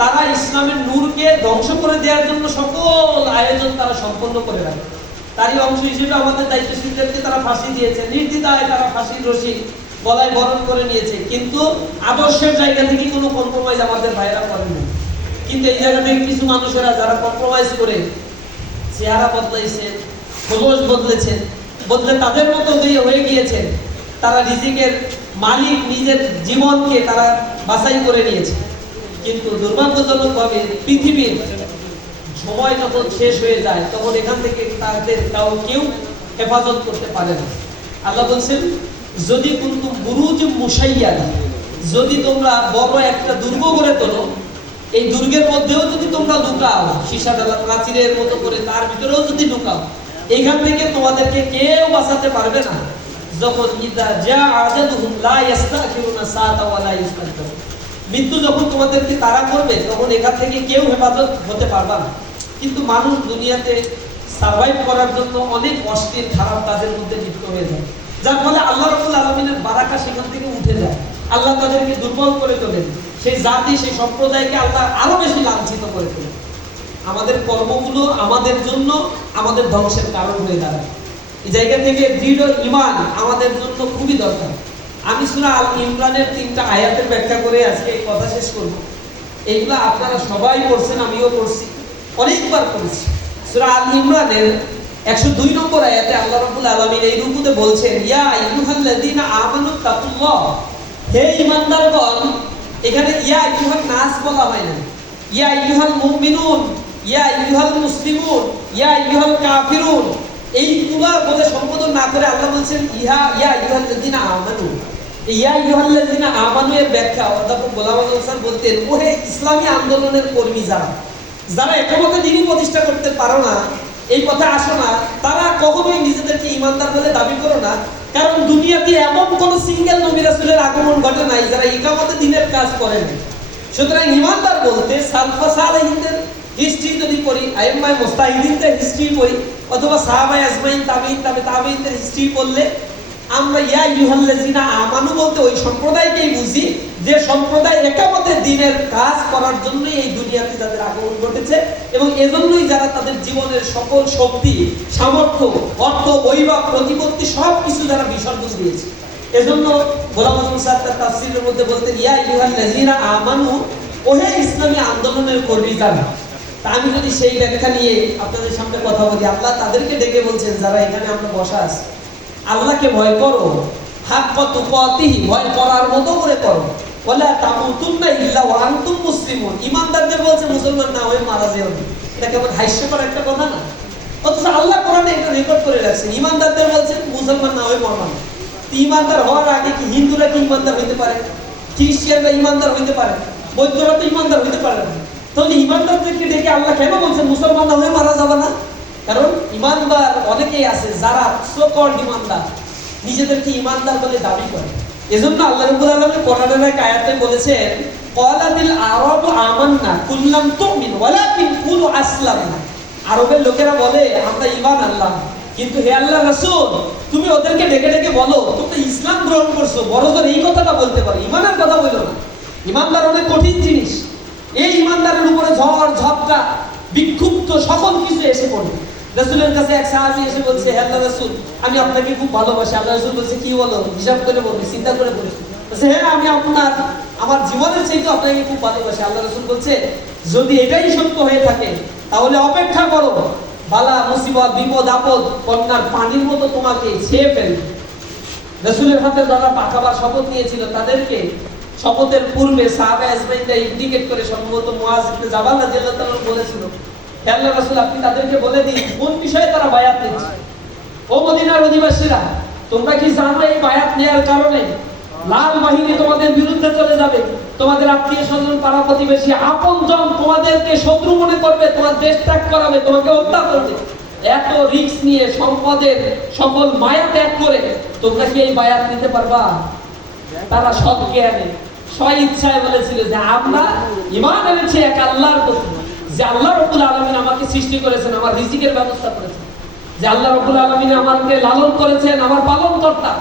তারা ইসলামের নূরকে ধ্বংস করে দেওয়ার জন্য সকল আয়োজন তারা সম্পন্ন করে রাখে। তারই অংশ হিসেবে আমাদের দায়িত্বশীলদেরকে তারা ফাঁসি দিয়েছে। নির্দ্বিধায় তারা ফাঁসির রশি গলায় বরণ করে নিয়েছে। কিন্তু আদর্শের জায়গা থেকে কোনো কম্প্রোমাইজ আমাদের ভাইরা করেনি। কিন্তু এই জায়গা থেকে কিছু মানুষেরা যারা কম্প্রোমাইজ করে, চেহারা বদলাইছে, খোলস বদলেছে, বদলে তাদের মতো হয়ে হয়ে গিয়েছে, তারা রিজিকের মালিক, নিজের জীবনকে তারা বাছাই করে নিয়েছে। কিন্তু দুর্ভাগ্যজনকভাবে পৃথিবীর সময় যখন শেষ হয়ে যায়, তখন এখান থেকে তাদের কাউ কেউ হেফাজত করতে পারে না। আল্লাহ বলছেন, যদি কিন্তু বুরুজ মুসাইয়া যদি তোমরা বড় একটা দুর্গ গড়ে তোলো, এই দুর্গের মধ্যেও যদি তোমরা লুকাও, সীসা প্রাচীরের মতো করে তার ভিতরেও যদি লুকাও এইখান থেকে তোমাদেরকে কেউ বাঁচাতে পারবে না। যখন ইদা যা আজাদুহুম লা ইস্তাখিরুনা সাআতা ওয়া লা মৃত্যু যখন তোমাদেরকে তারা করবে, তখন এখান থেকে কেউ হেফাজত হতে পারবা না। কিন্তু মানুষ দুনিয়াতে সার্ভাইভ করার জন্য অনেক অস্থির খারাপ তাদের মধ্যে লিপ্ত হয়ে যায়। যার ফলে আল্লাহ রবুল আলমিনের বারাকা সেখান থেকে উঠে যায়। আল্লাহ তাদেরকে দুর্বল করে তোলেন। সেই জাতি, সেই সম্প্রদায়কে আল্লাহ আরও বেশি লাঞ্ছিত করে তোলেন। আমাদের কর্মগুলো আমাদের জন্য আমাদের ধ্বংসের কারণ হয়ে দাঁড়ায়। এই জায়গা থেকে দৃঢ় ইমান আমাদের জন্য খুবই দরকার। আমি সুরা আল ইমরানের তিনটা আয়াতের ব্যাখ্যা করে আজকে এই কথা শেষ করব। এইগুলো আপনারা সবাই পড়ছেন, আমিও পড়ছি, অনেকবার পড়েছি। সুরা আল ইমরানের একশো দুই নম্বর আয়াতে আল্লাহ রাব্বুল আলামিন এই রূপতে বলছেন, ইয়া আইয়ুহাল্লাযীনা আমানু তাকুল্লাহ। হে ঈমানদারগণ, এখানে ইয়া আইয়ুহান নাস বলা হয় না। ইয়া আইয়ুহাল মুমিনুন, ইয়া আইয়ুহাল মুসলিমুন, ইয়া আইয়ুহাল কাফিরুন। এইগুলা বলে সম্বোধন না করে আল্লাহ বলছেন, ইহা, ইয়া আইয়ুহাল্লাযীনা আমানু। ইয়া আইয়ুহাল্লাযীনা আমানু, এর ব্যাখ্যা অধ্যাপক গোলাম আজম স্যার বলতেন, ওহে ইসলামী আন্দোলনের কর্মী যারা যারা একমত দিনই প্রতিষ্ঠা করতে পারো না, এই কথা আসো না, তারা কখনোই নিজেদেরকে ইমানদার বলে দাবি করো না, কারণ দুনিয়াতে এমন কোন সিঙ্গেল নবী রাসূলের আগমন ঘটে নাই, যারা ইকামতে দিনের কাজ করে সুতরাং ইমানদার বলতে সালফা সালেহিনদের হিস্ট্রি যদি পড়ি আইএমআই মুস্তাহিদিনদের হিস্ট্রি পড়ি, অথবা সাহাবাই আজমাইন তাবিন তাবে তাবিনদের হিস্ট্রি পড়লে আমরা ইয়া আমানু বলতে ওই সম্প্রদায়কেই বুঝি, যে সম্প্রদায় দিনের কাজ করার এই দুনিয়াতে যাদের আগমন ঘটেছে এবং এজন্যই যারা তাদের জীবনের সকল শক্তি, সামর্থ্য, অর্থ, বৈভব, প্রতিপত্তি সব কিছু যারা বিসর্জন দিয়েছে। এজন্য গোলাম তার তাফসীরের মধ্যে বলতেন, ইয়া আমানু, ওহে ইসলামী আন্দোলনের কর্মী যারা আমি যদি সেই ব্যাখ্যা নিয়ে আপনাদের সামনে কথা বলি, আল্লাহ তাদেরকে ডেকে বলছেন, যারা এখানে আমরা বসা আছি। আল্লাহকে ভয় করো। ভয় করার মতো করে করো। বলে তামুতুন্না ইল্লা ওয়া আনতুম মুসলিমুন। ইমানদারদের বলছে, মুসলমান না হয়ে মারা যেও না। এটা কেমন হাস্যকর একটা কথা না? অথচ আল্লাহ কোরআনে এটা রেকর্ড করে রাখছেন। ইমানদারদের বলছেন মুসলমান না হয়ে না। ইমানদার হওয়ার আগে কি হিন্দুরা কি ইমানদার হইতে পারে? খ্রিস্টিয়ানরা ইমানদার হইতে পারে? বৌদ্ধরা তো ইমানদার হইতে পারে না। তাহলে ইমানদারদেরকে ডেকে আল্লাহ কেন বলছেন, মুসলমান না মারা যাবে না কারণ ইমানদার অনেকেই আছে যারা সোকল ইমানদার, নিজেদেরকে ইমানদার বলে দাবি করে। এজন্য আল্লাহ রাব্বুল আলামিন কোরআনের এক আয়াতে বলেছেন আরাবু আমান্না কুল্লাম তুমিন ওয়ালাকিন কুলু আরবের লোকেরা বলে, আমরা ঈমান আনলাম। কিন্তু হে আল্লাহ রাসূল, তুমি ওদেরকে ডেকে ডেকে বলো, তোমরা ইসলাম গ্রহণ করছ। বড় জোর এই কথাটা বলতে পারো, ঈমানের কথা বলো না। ঈমানদার অনেক কঠিন জিনিস। এই ঈমানদারের উপরে ঝড়, ঝপটা, বিক্ষুব্ধ সকল কিছু এসে পড়বে। রাসূলের কাছে এক সাহাবী এসে বলছে আল্লাহ রাসূল, আমি আপনাকে খুব ভালোবাসি। আল্লাহ রাসূল বলছে, কি বলো? হিসাব করে বলবি চিন্তা করে বলি। বলছে হ্যাঁ আমি আপনার, আমার জীবনের চাইতে আপনাকে খুব ভালোবাসি। আল্লাহ রাসূল বলছে, যদি এটাই সত্য হয়ে থাকে, তাহলে অপেক্ষা করো। বালা, মুসিবত, বিপদ, আপদ কন্যার পানির মতো তোমাকে ছেয়ে ফেলবে। রসুলের হাতে যারা পাকাবার শপথ নিয়েছিল, তাদেরকে শপথের পূর্বে সাহাবা ইন্ডিকেট করে সম্ভবত মুআজ ইবনে জাবাল রাদিয়াল্লাহু তাআলা বলেছিল আল্লাহ রাসূল, আপনি তাদেরকে বলে দিন, কোন বিষয়ে তারা বায়াত নিচ্ছে? ও মদিনার অধিবাসীরা, তোমরা কি জানো এই বায়াত নেওয়ার কারণে? লাল বাহিনী তোমাদের বিরুদ্ধে চলে যাবে। তোমাদের আত্মীয় স্বজন, পাড়া প্রতিবেশী, আপনজন তোমাদেরকে শত্রু মনে করবে, তোমার দেশ ত্যাগ করাবে, তোমাকে হত্যা করবে। এত রিস্ক নিয়ে সম্পদের সকল মায়া ত্যাগ করে তোমরা কি এই বায়াত নিতে পারবা? তারা সব জ্ঞানে। স্ব ইচ্ছায় বলেছিল যে আমরা ইমান এনেছি এক আল্লাহর প্রতি। যে আল্লাহ রব্বুল আলমিন আমাকে সৃষ্টি করেছেন, আমার রিজিকের ব্যবস্থা করেছেন। যে আল্লাহ রব্বুল আলমিন আমাকে লালন করেছেন, আমার পালন কর্তা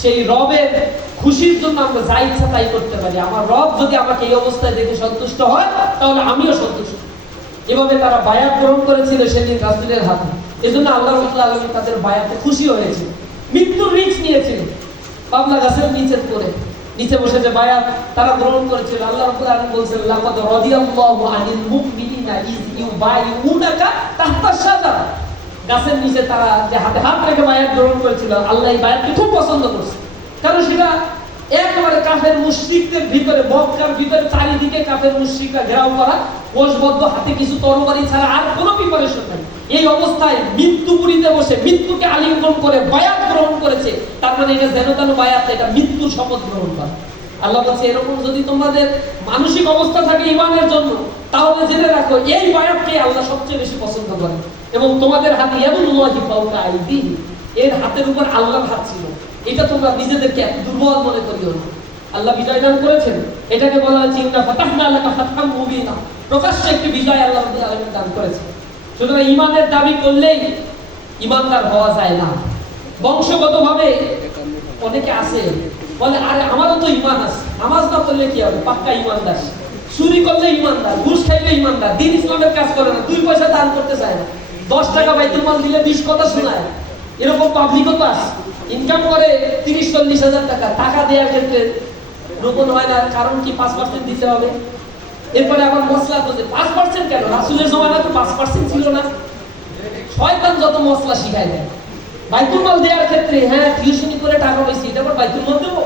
সেই রবের খুশির জন্য আমরা যা ইচ্ছা তাই করতে পারি। আমার রব যদি আমাকে এই অবস্থায় দেখে সন্তুষ্ট হয়, তাহলে আমিও সন্তুষ্ট। এভাবে তারা বায়াত গ্রহণ করেছিল সেদিন রাসূলের হাতে। এজন্য আল্লাহ রাব্বুল আলামিন তাদের বায়াতে খুশি হয়েছে মৃত্যুর রিস্ক নিয়েছিল পাবলা গাছের নিচে করে নিচে বসে যে বায়াত তারা গ্রহণ করেছিল। আল্লাহ রাব্বুল আলামিন বলছেন, লাকাদ রাদিয়াল্লাহু আনিল মুমিনিনা ইজ ইউবাইউনাকা তাহতা শাজারা। গাছের নিচে তারা যে হাতে হাত রেখে বায়াত গ্রহণ করেছিল, আল্লাহ এই বায়াতকে খুব পছন্দ করছে। কারণ সেটা একেবারে কাফের মুশরিকদের ভিতরে, মক্কার ভিতরে চারিদিকে কাফের মুশরিকরা ঘেরাও করা, কোষবদ্ধ হাতে কিছু তরবারি ছাড়া আর কোনো প্রিপারেশন নাই এই অবস্থায় মৃত্যু মৃত্যুপুরীতে বসে, মৃত্যুকে আলিঙ্গন করে, বায়াত গ্রহণ করেছে, তার মানে এটা যেন তেন বায়াত, এটা মৃত্যুর শপথ গ্রহণ করা। আল্লাহ বলছে, এরকম যদি তোমাদের মানসিক অবস্থা থাকে ইমানের জন্য, তাহলে জেনে রাখো, এই বায়াতকে আল্লাহ সবচেয়ে বেশি পছন্দ করে এবং তোমাদের হাতে এমন নয় পাউকা আইদি এর হাতের উপর আল্লাহর হাত ছিল। এটা তোমরা নিজেদেরকে এত দুর্বল মনে করিও না। আল্লাহ বিজয় দান করেছেন। এটাকে বলা হয়েছে, ইন্না ফাতাহনা লাকা ফাতহাম মুবিনা। প্রকাশ্যে একটি বিজয় আল্লাহ দান করেছেন। সুতরাং ইমানের দাবি করলেই ইমানদার হওয়া যায় না। বংশগতভাবে অনেকে আছে, বলে, আরে, আমারও তো ইমান আছে। নামাজ না করলে কি হবে? পাক্কা ইমানদার চুরি করলে ইমানদার ঘুষ খাইলে ইমানদার দিন ইসলামের কাজ করে না, দুই পয়সা দান করতে চায় না। দশ টাকা বাইতুল মাল দিলে বিশ কথা শোনায়। এরকম পাবলিকও আছে। ইনকাম করে তিরিশ, চল্লিশ হাজার টাকা টাকা দেওয়ার ক্ষেত্রে রোপণ হয় না। কারণ কি পাঁচ পার্সেন্ট দিতে হবে? এরপরে আবার মশলা খোঁজে পাঁচ পার্সেন্ট কেন? রাসুলের জমানা তো পাঁচ পার্সেন্ট ছিল না। শয়তান যত মশলা শিখাই দেয়। বাইতুল মাল দেওয়ার ক্ষেত্রে হ্যাঁ টিউশনি করে টাকা পাইছি, এটা আবার বাইতুল মাল দেবো।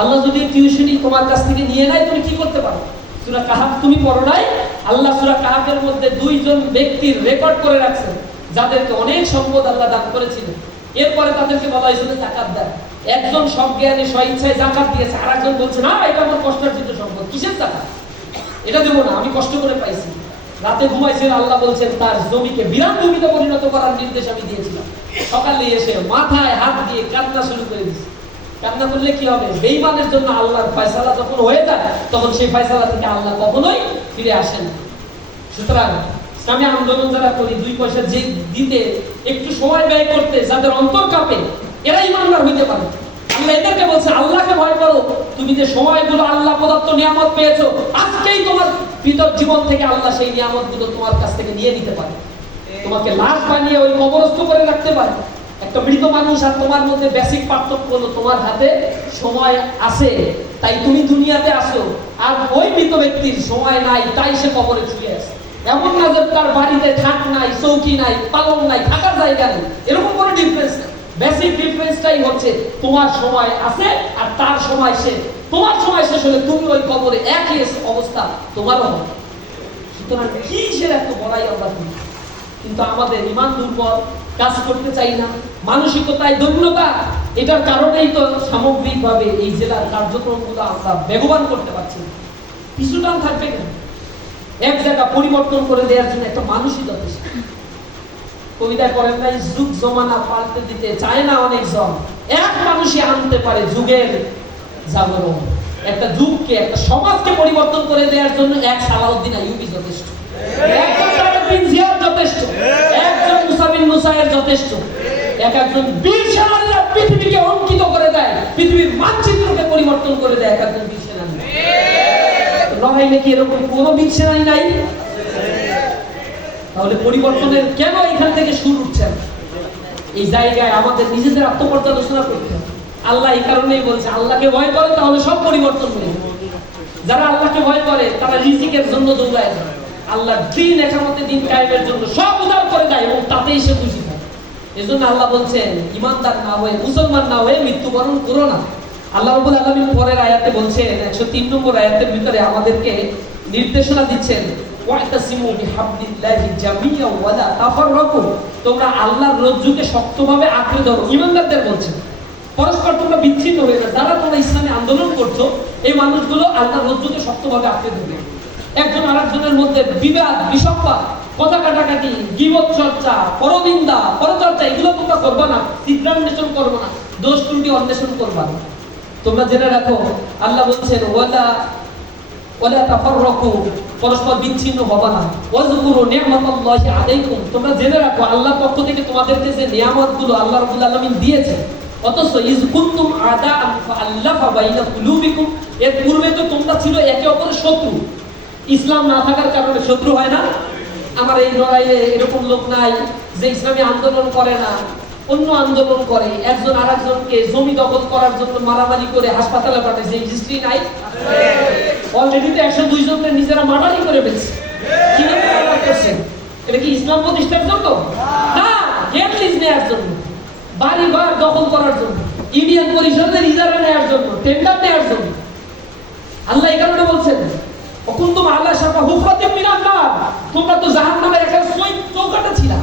আল্লাহ যদি টিউশনি তোমার কাছ থেকে নিয়ে নেয়, তুমি কি করতে পারো? সুরা কাহাফ তুমি পড়ো নাই? আল্লাহ সুরা কাহাফের মধ্যে দুইজন ব্যক্তির রেকর্ড করে রাখছেন, যাদেরকে অনেক সম্পদ আল্লাহ দান করেছিলেন। এরপরে তাদেরকে বলা হয়েছিল জাকাত দেয় একজন সব জ্ঞানে স্বইচ্ছায় জাকাত দিয়েছে আর একজন বলছে, না, এটা আমার কষ্টার্জিত সম্পদ, কিসের জাকাত? এটা দেবো না, আমি কষ্ট করে পাইছি। রাতে ঘুমাইছেন, আল্লাহ বলছেন, তার জমিকে বিরাট জমিতে পরিণত করার নির্দেশ আমি দিয়েছিলাম। সকালে এসে মাথায় হাত দিয়ে কান্না শুরু করে দিয়েছি। কান্না করলে কি হবে? বেইমানের জন্য আল্লাহর ফয়সালা যখন হয়ে যায়, তখন সেই ফয়সালা থেকে আল্লাহ কখনোই ফিরে আসেন সুতরাং ইসলামী আন্দোলন যারা করি, দুই পয়সা যে দিতে একটু সময় ব্যয় করতে, যাদের অন্তর কাঁপে এরা ইমানদার হইতে পারে। আল্লাহ এদেরকে বলছে করো তুমি যে সময়গুলো আল্লাহ প্রদত্ত নিয়ামত পেয়েছ, আজকেই তোমার ভিতর জীবন থেকে আল্লাহ সেই নিয়ামতগুলো তোমার কাছ থেকে নিয়ে নিতে পারে। তোমাকে লাশ বানিয়ে ওই কবরস্থ করে রাখতে পারে। একটা মৃত মানুষ আর তোমার মধ্যে বেসিক পার্থক্য হলো তোমার হাতে সময় আছে, তাই তুমি দুনিয়াতে আসো, আর ওই মৃত ব্যক্তির সময় নাই, তাই সে কবরে ছুঁয়ে আসে এমন না যে তার বাড়িতে ঠাক নাই, চৌকি নাই পালন নাই, থাকার জায়গা নেই। এরকম কোনো ডিফারেন্স নেই। বেসিক ডিফারেন্সটাই হচ্ছে তোমার সময় আছে আর তার সময় শেষ। তোমার সময় শেষ হলে তুমি ওই কবরে একই অবস্থা তোমারও হবে। সুতরাং কি সে এত বড়াই আমরা কিন্তু আমাদের ইমান দুর্বল, কাজ করতে চাই না, মানসিকতায় দৈন্যতা, এটার কারণেই তো সামগ্রিকভাবে এই জেলার কার্যক্রমগুলো আমরা বেগবান করতে পারছি না। পিছুটান থাকবে কেন? এক জায়গা পরিবর্তন করে দেওয়ার জন্য একটা মানুষই যথেষ্ট। কবিতায় করেন নাই, যুগ জমানা পাল্টে দিতে চায় না অনেক জন এক মানুষই আনতে পারে যুগের জাগরণ। একটা যুগকে, একটা সমাজকে পরিবর্তন করে দেওয়ার জন্য এক সালাউদ্দিন আইয়ুবী যথেষ্ট। যথেষ্ট। একজন মুসা বিন মুসায়ের যথেষ্ট। এক একজন বীর সেনানীরা পৃথিবীকে অঙ্কিত করে দেয়, পৃথিবীর মানচিত্রকে পরিবর্তন করে দেয়, এক একজন বীর সেনানী। লড়াই নাকি এরকম কোনো বীর সেনানী নাই? তাহলে পরিবর্তনের কেন এখান থেকে শুরু উঠছে এই জায়গায় আমাদের নিজেদের আত্মপর্যালোচনা করতে হবে। আল্লাহ এই কারণেই বলছে, আল্লাহকে ভয় করে তাহলে সব পরিবর্তন হয়ে যারা আল্লাহকে ভয় করে, তারা রিজিকের জন্য দৌড়ায়। আল্লাহ দিন একামতে দিন কায়েমের জন্য সব উদার করে দেয় এবং তাতেই সে খুশি থাকে জন্য আল্লাহ বলছেন, ইমানদার না হয়ে, মুসলমান না হয়ে মৃত্যুবরণ করো না। আল্লাহ রাব্বুল আলামিন পরের আয়াতে বলছেন 103 নম্বর আয়াতের ভিতরে আমাদেরকে নির্দেশনা দিচ্ছেন ওয়াতাসিমু বিহাবলিল্লাহি জামিয়া ওয়ালা তাফাররাকু। তোমরা আল্লাহর রজ্জুকে শক্তভাবে আঁকড়ে ধরো। ইমানদারদের বলছেন পরস্পর তোমরা বিচ্ছিন্ন হয়ে না যারা তোমরা ইসলামে আন্দোলন করছ, এই মানুষগুলো আল্লাহর রজ্জুকে শক্তভাবে আঁকড়ে ধরবে। একজন আরেকজনের মধ্যে বিবাদ বিষপ্পা কথা কাটাকাটি, গিবত চর্চা, পরনিন্দা, পরচর্চা, এগুলো তোমরা করবা না। সিদ্ধান্বেষণ করব না। দোষ ত্রুটি অন্বেষণ করবা না। তোমরা জেনে রাখো, আল্লাহ বলছেন, ওয়ালা ওয়ালা তাফাররাকু। পরস্পর বিচ্ছিন্ন হবা না। ওয়াজকুরু নি'মাতাল্লাহি আলাইকুম। তোমরা জেনে রাখো, আল্লাহর পক্ষ থেকে তোমাদেরকে যে নিয়ামতগুলো আল্লাহ রাব্বুল আলামিন দিয়েছে অথচ ইজ কুনতুম আদাআন ফাআল্লাফা বাইনা কুলুবিকুম, এর পূর্বে তো তোমরা ছিল একে অপরের শত্রু। ইসলাম না থাকার কারণে শত্রু হয় না। আমার এই লড়াইয়ে এরকম লোক নাই যে ইসলামী আন্দোলন করে না, অন্য আন্দোলন করে। একজন আর একজনকে জমি দখল করার জন্য মারামারি করে হাসপাতালে পাঠাইছে হিস্ট্রি নাই? অলরেডি তো একশো দুই জনকে নিজেরা মারামারি করে ফেলছে। মারামারি করছে? এটা কি ইসলাম প্রতিষ্ঠার জন্য? না গেট লিজ নেওয়ার জন্য। বাড়ি ঘর দখল করার জন্য। ইউনিয়ন পরিষদের ইজারা নেওয়ার জন্য টেন্ডার নেওয়ার জন্য। আল্লাহ এই কারণে বলছেন অকুন্তুম আল্লাহ সাফা হুফরাতিম মিনান নার তোমরা তো জাহান্নামের একেবারে সই চৌকাটা ছিলা।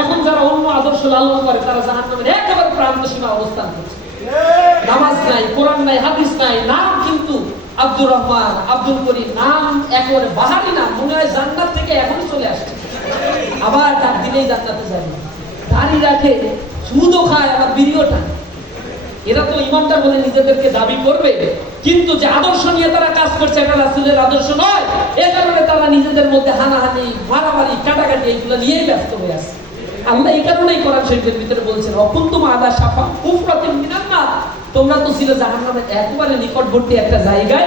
এখন যারা অন্য আদর্শ লালন করে তারা জাহান্নামের একেবারে প্রান্ত সীমা অবস্থান করছে। নামাজ নাই কোরআন নাই হাদিস নাই নাম কিন্তু আব্দুর রহমান, আব্দুল করিম, নাম একেবারে বাহারি নাম মনে হয় জান্নাত থেকে চলে আবার তার দিনেই জান্নাতে যাবে। দাড়ি রাখে, সুদও খায়, আবার এরা তো বলে নিজেদেরকে দাবি করবে, কিন্তু যে আদর্শ নিয়ে তারা কাজ করছে, এটা রাসূলের আদর্শ নয়। এ কারণে তারা নিজেদের মধ্যে হানাহানি, মারামারি, কাটাকাটি এইগুলো নিয়েই ব্যস্ত হয়ে আছে। আল্লাহ এই কারণেই শরীফের ভিতরে বলছেন, অকুন্তুম আদা সাফা নার তোমরা তো ছিল জাহান্নামের একেবারে নিকটবর্তী একটা জায়গায়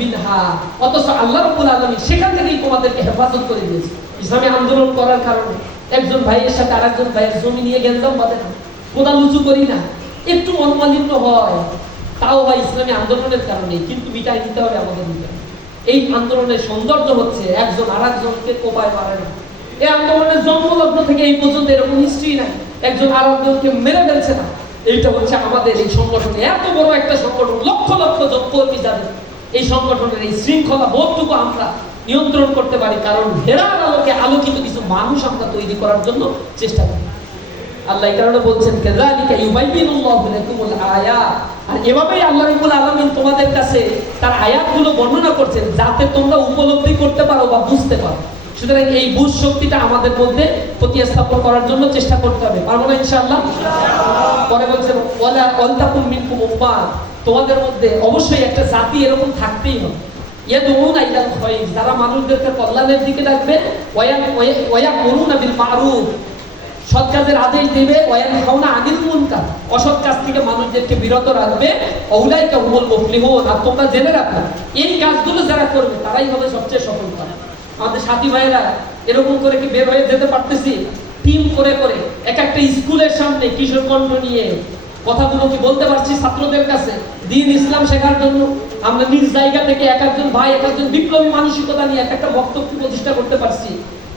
মিনহা। অথচ আল্লাহ রাব্বুল আলামিন সেখান থেকেই তোমাদেরকে হেফাজত করে দিয়েছে। ইসলামী আন্দোলন করার কারণে একজন ভাইয়ের সাথে আরেকজন ভাইয়ের জমি নিয়ে গেলাম বাদে না কোদাল করি না। একটু মনোমালিন্য হয়। তাও ভাই ইসলামী আন্দোলনের কারণে, কিন্তু মিটাই দিতে হবে আমাদের ভিতরে এই আন্দোলনের সৌন্দর্য হচ্ছে একজন আর একজনকে কোপায় মারে না। এই আন্দোলনের জন্মলগ্ন থেকে এই পর্যন্ত এরকম হিস্ট্রি নাই। একজন আর একজনকে মেরে ফেলছে না। এইটা হচ্ছে আমাদের এই সংগঠনে এত বড় একটা সংগঠন, লক্ষ লক্ষ কর্মী যাদের। এই সংগঠনের এই শৃঙ্খলা বোধটুকু আমরা নিয়ন্ত্রণ করতে পারি, কারণ হেরার আলোকে আলোকিত কিছু মানুষ আমরা তৈরি করার জন্য চেষ্টা করি। আল্লাহ এই কারণে বলছেন আয়াত। আর এভাবেই আল্লাহ রাব্বুল আলামিন তোমাদের কাছে তার আয়াতগুলো বর্ণনা করছেন, যাতে তোমরা উপলব্ধি করতে পারো বা বুঝতে পারো। সুতরাং এই বুঝ শক্তিটা আমাদের মধ্যে প্রতিস্থাপন করার জন্য চেষ্টা করতে হবে। পারব না ইনশাআল্লাহ? পরে বলছেন ওয়ালা ওয়ালতাকুম মিনকুম উম্মাহ তোমাদের মধ্যে অবশ্যই একটা জাতি এরকম থাকতেই হবে। যারা মানুষদেরকে কল্যাণের দিকে ডাকবে ওয়া ওয়া বিল মারুফ। সৎ কাজের আদেশ দেবে ওয়ান খাওনা আনিল মুনকার। অসৎ কাজ থেকে মানুষদেরকে বিরত রাখবে অউলাইকা হুমুল মুফলিহুন। আর তোমরা জেনে রাখো, এই কাজগুলো যারা করবে, তারাই হবে সবচেয়ে সফল করা আমাদের সাথী ভাইয়েরা, এরকম করে কি বের হয়ে যেতে পারতেছি? টিম করে করে, এক একটা স্কুলের সামনে কিশোর কণ্ঠ নিয়ে কথাগুলো কি বলতে পারছি ছাত্রদের কাছে? দিন ইসলাম শেখার জন্য আমরা নিজ জায়গা থেকে এক একজন ভাই, এক একজন বিপ্লবী মানসিকতা নিয়ে এক একটা বক্তব্য প্রতিষ্ঠা করতে পারছি।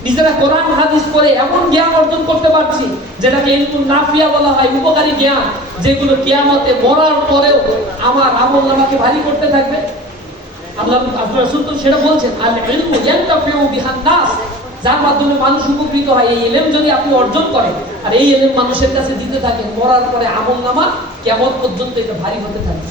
নিজেরা কোরআন, হাদিস করে এমন জ্ঞান অর্জন করতে পারছি, যেটাকে ইলমুন নাফিয়া বলা হয়, উপকারী জ্ঞান, যেগুলো কিয়ামতে মরার পরেও আমার আমল আমাকে ভারী করতে থাকবে। আব্দুল তো সেটা বলছেন যার মাধ্যমে মানুষ উপকৃত হয়। এই এলেম যদি আপনি অর্জন করেন, আর এই এলেম মানুষের কাছে থাকেন পরে আমল নামা কেমন পর্যন্ত এটা ভারী হতে থাকে